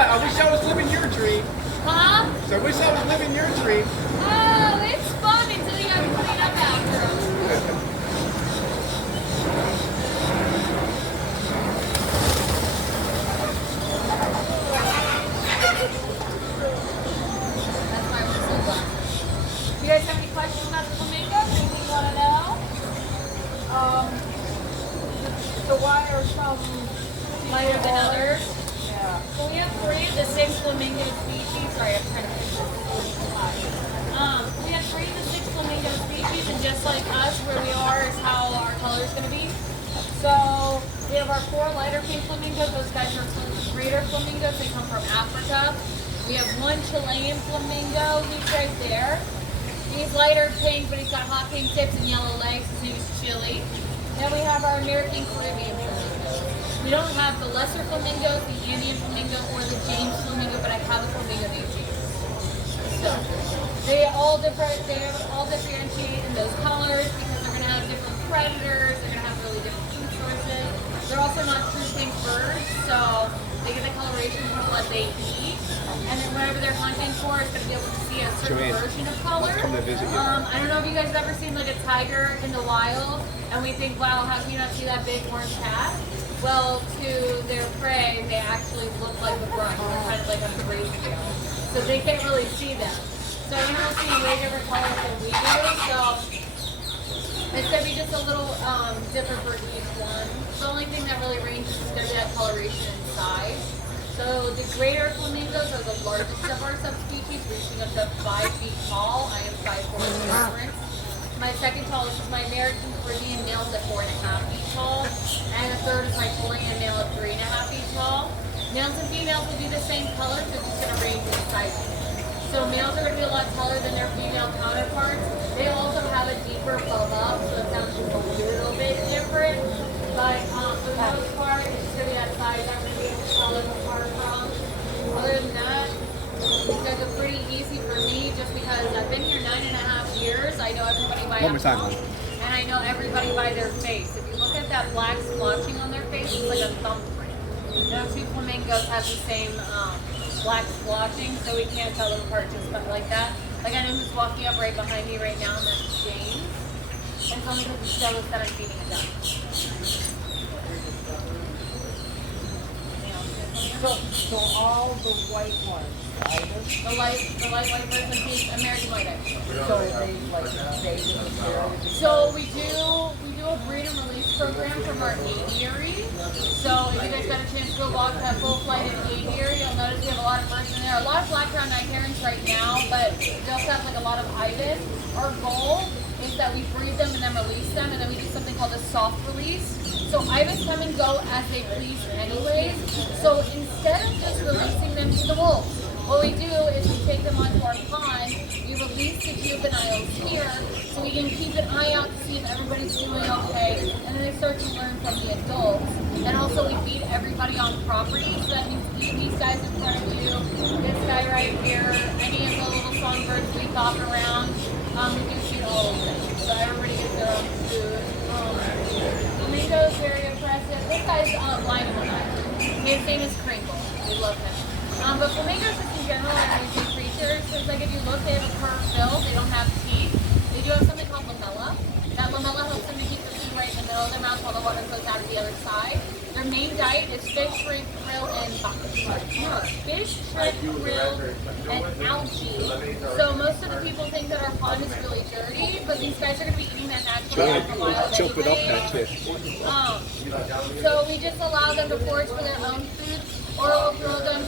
I wish I was living your dream. Huh? So I wish I was living your dream. Oh, it's fun until you have to clean up after them. That's why we're so glad. You guys have any questions about the flamingos? Anything you want to know? So why are some Lighter than others? Yeah. So we have 3 of the 6 flamingo species. Sorry, I'm trying to fix this. We have 3 of the 6 flamingo species, and just like us, where we are is how our color is going to be. So we have our 4 lighter pink flamingos. Those guys are greater flamingos. They come from Africa. We have 1 Chilean flamingo. He's right there. He's lighter pink, but he's got hot pink tips and yellow legs. His name is Chili. Then we have our American Caribbean flamingo. We don't have the lesser flamingos, the Indian flamingo, or the James flamingo, but I have a flamingo named James. So they all differentiate in those colors because they're going to have different predators. They're going to have really different food sources. They're also not true pink birds, so they get the coloration from what they eat. And then whatever they're hunting for is going to be able to see a certain version of color. Come to visit you. I don't know if you guys have ever seen like a tiger in the wild, and we think, wow, how can you not see that big orange cat? Well, to their prey, they actually look like the brush. They're kind of like a ratio. So they can't really see them. So you're not seeing way different colors than we do. So it's going to be just a little different for each one. The only thing that really ranges is going to be that coloration and size. So the greater flamingos are the largest of our subspecies, reaching up to 5 feet tall. I am 5'4" difference. My second tallest is my American Caribbean males at 4.5 feet tall, and the third is my Chilean male at 3.5 feet tall. Males and females will be the same color, so it's just going to range in size. So males are going to be a lot taller than their female counterparts. They also have a deeper bum up, so it sounds just a little bit different. But for the most part, it's just going to be that size I'm going to be able to tell them apart from. Other than that, you guys are pretty easy for me just because I've been here 9.5 years. I know everybody by name, and I know everybody by their face. If you look at that black splotching on their face, it's like a thumbprint. No 2 flamingos have the same black splotching, so we can't tell them apart just like that. Like I know who's walking up right behind me right now, and that's James. And it's only because he shows that I'm feeding him. So all the white ones, The light white version is American white eye. so they like they So we do a breed and release program from our aviary. So if you guys got a chance to go walk that full flight in aviary, you'll notice we have a lot of birds in there. A lot of black-crowned night herons right now, but we also have like a lot of ibis. Our goal is that we breed them and then release them, and then we do something called a soft release. So ibis come and go as they please anyways. So instead of just releasing them to the wolves, what we do is we take them onto our pond, we release the juveniles here, so we can keep an eye out to see if everybody's doing okay, and then they start to learn from the adults. And also we feed everybody on property, so that means these guys in front of you, this guy right here, any of the little songbirds we hop around, we do feed all of them. So everybody gets their own food. Flamingo's very impressive. This guy's blind one. His name is Crinkle. We love him. But flamingos just in general are amazing creatures. Because like if you look, they have a curved bill. They don't have teeth. They do have something called lamella. That lamella helps them to keep the food right in the middle of their mouth while the water goes out of the other side. Their main diet is fish, shrimp, krill, and fish, shrimp, krill, and algae. So most of the people think that our pond is really dirty, but these guys are going to be eating that naturally from wild Chop it up that anyway. So we just allow them to forage for their own food, or we'll throw them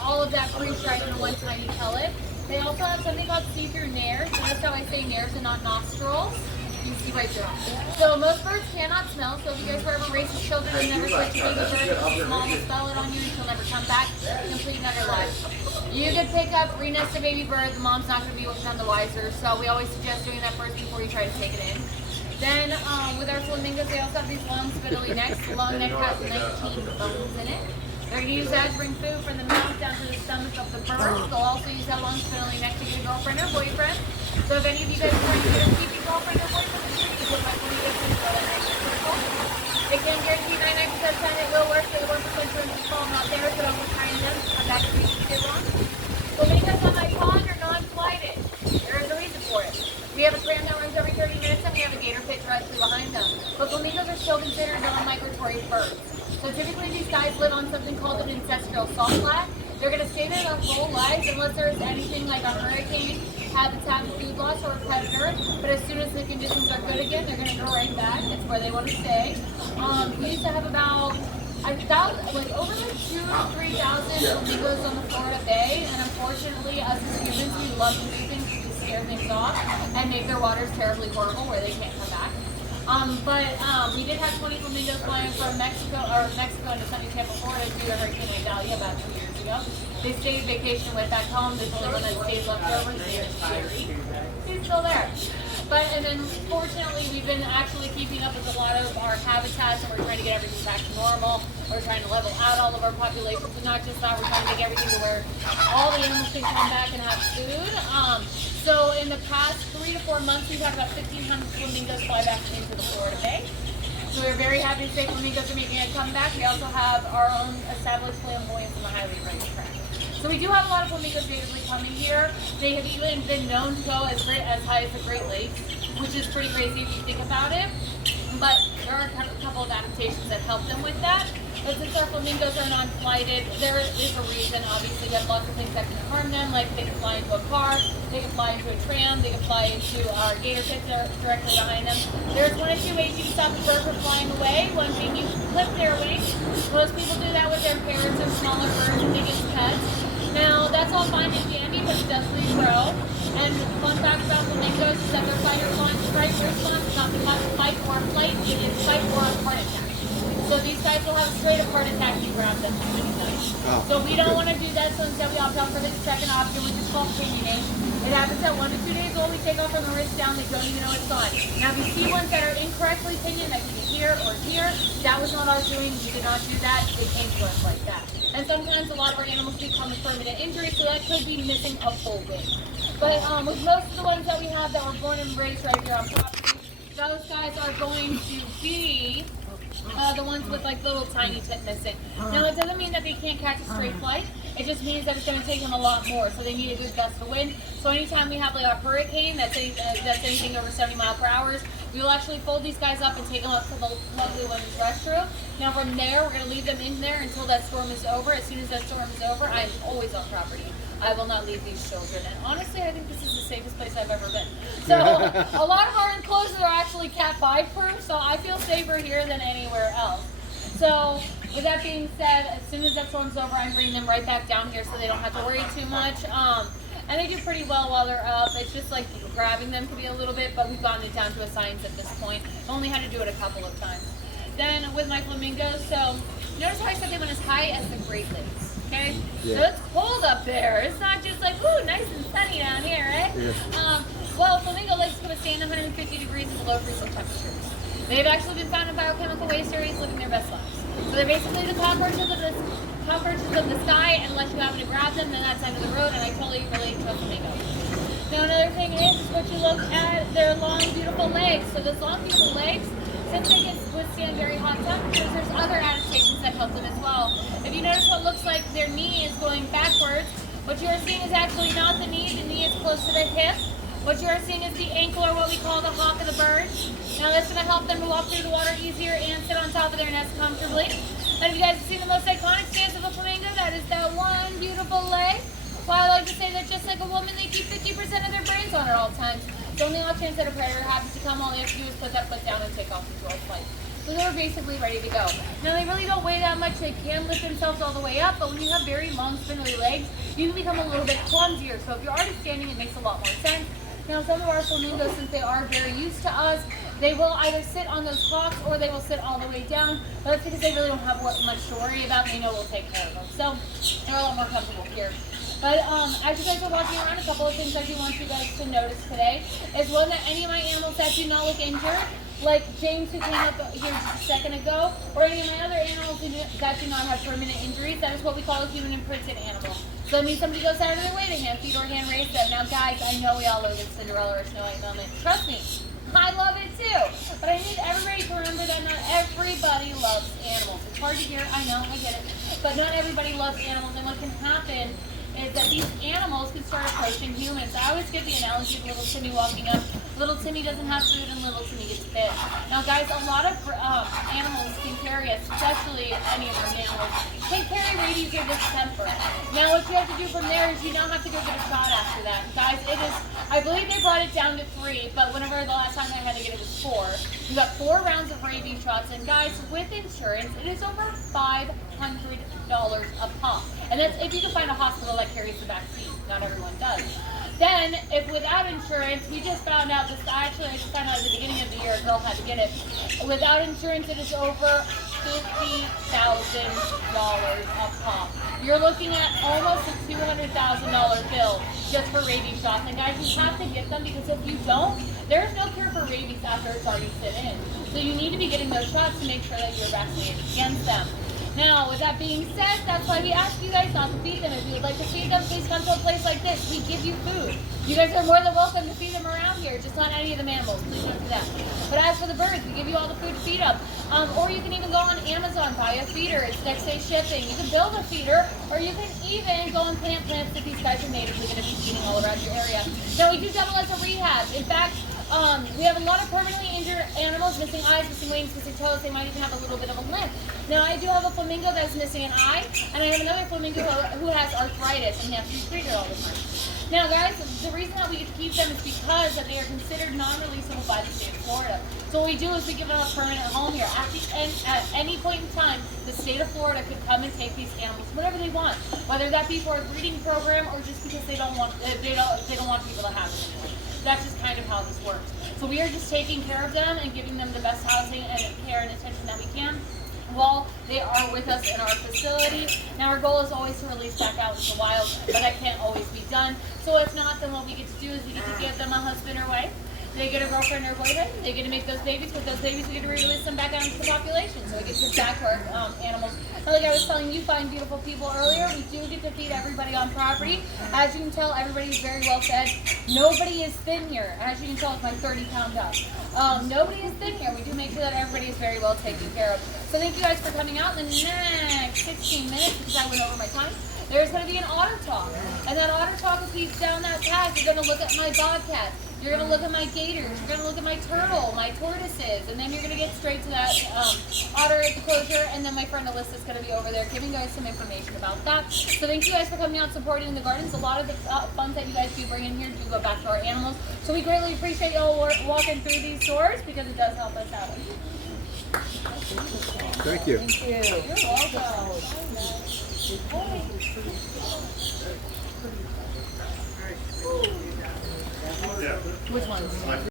all of that freeze-dried into one tiny pellet. They also have something called see-through nares. Notice how I say nares and not nostrils. You can see right through them. So most birds cannot smell. So if you guys were ever racist children and never switch a baby bird, the mom will spell it on you and she'll never come back. Complete and utter lie. You could pick up, renest a baby bird. The mom's not going to be none the wiser. So we always suggest doing that first before you try to take it in. Then with our flamingos, they also have these long spindly necks. The long neck has 19 bones in it. They're going to use that to bring food from the mouth down to the stomach of the bird. They'll also use that long spindly neck to get a girlfriend or boyfriend. So if any of you guys are trying to get a keeping girlfriend or boyfriend, you put my flamingos in for that nice circle. It can guarantee 99% of the time it will work. The 1% turns to fall not there, so don't look behind them. I'm back to you if you wrong. Flamingos on my pond are non-flighted. There is a reason for it. We have a tram that runs every 30 minutes and we have a gator pit directly behind them. But flamingos are still considered non-migratory birds. So typically these guys live on something called an ancestral salt flat. They're going to stay there their whole lives unless there is anything like a hurricane, habitat, food loss, or a predator. But as soon as the conditions are good again, they're going to go right back. It's where they want to stay. We used to have about over 2,000 to 3,000 flamingos on the Florida Bay, and unfortunately, us as humans, we love to do things to scare things off and make their waters terribly horrible where they can't come back. We did have 20 flamingos flying from Mexico into sunny Tampa, Florida due to Hurricane Davia about 2 years ago. They stayed vacation went back home. There's only one that stayed left over. He's still there. And then fortunately, we've been actually keeping up with a lot of our habitats, and we're trying to get everything back to normal. We're trying to level out all of our populations, and not just that, we're trying to make everything to where all the animals can come back and have food. So in the past 3 to 4 months, we've had about 1,500 flamingos fly back into the Florida Bay. So we're very happy to say flamingos are making a comeback. We also have our own established flamboyants in the highly rated track. So we do have a lot of flamingos natively coming here. They have even been known to go as high as the Great Lakes, which is pretty crazy if you think about it. But there are a couple of adaptations that help them with that. But since our flamingos are non-flighted, there is a reason. Obviously, we have lots of things that can harm them, like they can fly into a car, they can fly into a tram, they can fly into our gator pits directly behind them. There's 1 or 2 ways you can stop a bird from flying away. One being you clip their wings. Most people do that with their parrots or smaller birds and they get pets. Now, that's all fine and dandy, but it does leave row. And fun fact about flamingos is that their fight or flight response is not to fight or flight, it is fight or heart attack. So these guys will have a straight up heart attack if you grab them. So we don't want to do that, so instead we opt out for the second option, which is called pinioning. It happens at 1 to 2 days old. We take off from the wrist down, they don't even know it's on. Now if you see ones that are incorrectly pinioned, that can be here or here, that was not our doing. We did not do that. They came to us like that. And sometimes a lot of our animals become a permanent injury, so that could be missing a full wing. But with most of the ones that we have that were born and raised right here on property, those guys are going to be the ones with like little tiny tip missing. Now it doesn't mean that they can't catch a straight flight. It just means that it's going to take them a lot more. So they need a good gust of wind. So anytime we have like a hurricane that's anything over 70 miles per hour, we will actually fold these guys up and take them up to the lovely women's restroom. Now from there, we're going to leave them in there until that storm is over. As soon as that storm is over, I'm always on property. I will not leave these children. And honestly, I think this is the safest place I've ever been. So a lot of our enclosures are actually Cat 5 proof, so I feel safer here than anywhere else. So with that being said, as soon as that storm's over, I'm bringing them right back down here so they don't have to worry too much. And they do pretty well while they're up. It's just like grabbing them could be a little bit, but we've gotten it down to a science at this point. Only had to do it a couple of times. Then with my flamingos, so notice how I said they went as high as the Great Lakes. Okay? Yeah. So it's cold up there. It's not just like, ooh, nice and sunny down here, right? Yeah. Well, flamingo lakes can withstand 150 degrees and below freezing temperatures. They've actually been found in biochemical waste areas living their best lives. So they're basically the cockroaches of the sky, and unless you happen to grab them, then that's end of the road, and I totally relate to a flamingo. Now another thing is what you look at their long, beautiful legs. So those long, beautiful legs, since they can withstand very hot temperatures, there's other adaptations that help them as well. If you notice what looks like their knee is going backwards, what you are seeing is actually not the knee is close to the hip. What you are seeing is the ankle, or what we call the hock of the bird. Now that's going to help them to walk through the water easier and sit on top of their nest comfortably. And if you guys have seen the most iconic stance of a flamingo, that is that one beautiful leg. Well, I like to say that just like a woman, they keep 50% of their brains on at all times. So only off chance that a predator happens to come, all they have to do is put that foot down and take off into a flight. So they're basically ready to go. Now they really don't weigh that much. They can lift themselves all the way up, but when you have very long spindly legs, you can become a little bit clumsier. So if you're already standing, it makes a lot more sense. Now some of our flamingos, since they are very used to us, they will either sit on those hawks or they will sit all the way down. But that's because they really don't have much to worry about, and they know we'll take care of them. So they're a lot more comfortable here. But as you guys are walking around, a couple of things I do want you guys to notice today is one, that any of my animals that do not look injured, like James who came up here just a second ago, or any of my other animals that do not have permanent injuries, that is what we call a human imprinted animal. So that means somebody goes out of their way to hand feed or hand raise them. Now guys, I know we all love this Cinderella or Snow White moment. Trust me, I love it too. But I need everybody to remember that not everybody loves animals. It's hard to hear, I know, I get it. But not everybody loves animals, and what can happen is that these animals can start approaching humans. I always give the analogy of little Timmy walking up. Little Timmy doesn't have food and little Timmy gets bit. Now guys, a lot of animals can carry, especially any of our mammals, can carry rabies or distemper. Now what you have to do from there is you now have to go get a shot after that. Guys, it is, I believe they brought it down to 3, but whenever the last time I had to get it was 4. You got 4 rounds of rabies shots, and guys, with insurance, it is over $500 a pop. And that's if you can find a hospital that carries the vaccine. Not everyone does. Then, if without insurance, we just found out this. Actually, I just found out at the beginning of the year, a girl had to get it. Without insurance, it is over $50,000 a pop. You're looking at almost a $200,000 bill just for rabies shots. And guys, you have to get them, because if you don't, there's no cure for rabies after it's already set in. So you need to be getting those shots to make sure that you're vaccinated against them. Now, with that being said, that's why we ask you guys not to feed them. If you would like to feed them, please come to a place like this. We give you food. You guys are more than welcome to feed them around here, just not any of the mammals. Please don't do that. But as for the birds, we give you all the food to feed them. Or you can even go on Amazon, buy a feeder. It's next day shipping. You can build a feeder, or you can even go and plant plants that these guys are natively going to be feeding all around your area. Now, we do double as a rehab. In fact, we have a lot of permanently injured animals, missing eyes, missing wings, missing toes. They might even have a little bit of a limp. Now, I do have a flamingo that's missing an eye, and I have another flamingo who has arthritis and has to be treated all the time. Now, guys, the reason that we get to keep them is because that they are considered non-releasable by the state of Florida. So what we do is we give them a permanent home here. At any point in time, the state of Florida could come and take these animals whatever they want, whether that be for a breeding program or just because they don't want people to have them anymore. That's just kind of how this works. So we are just taking care of them and giving them the best housing and care and attention that we can while they are with us in our facility. Now our goal is always to release back out into the wild, but that can't always be done. So if not, then what we get to do is we get to give them a husband or wife. They get a girlfriend or a boyfriend. They get to make those babies. With those babies, we get to release them back out into the population. So we get to give back to our animals. And like I was telling you, fine, beautiful people earlier, we do get to feed everybody on property. As you can tell, everybody is very well fed. Nobody is thin here. As you can tell with my 30-pound dog. Nobody is thin here. We do make sure that everybody is very well taken care of. So thank you guys for coming out. In the next 16 minutes, because I went over my time, there's going to be an otter talk. And that otter talk is he's down that path. You're going to look at my bobcat. You're going to look at my gators. You're going to look at my turtle, my tortoises. And then you're going to get straight to that otter enclosure. And then my friend Alyssa's going to be over there giving you guys some information about that. So thank you guys for coming out and supporting the gardens. A lot of the funds that you guys do bring in here do go back to our animals. So we greatly appreciate y'all walking through these stores because it does help us out. Thank you. Thank you. You're welcome. Which ones?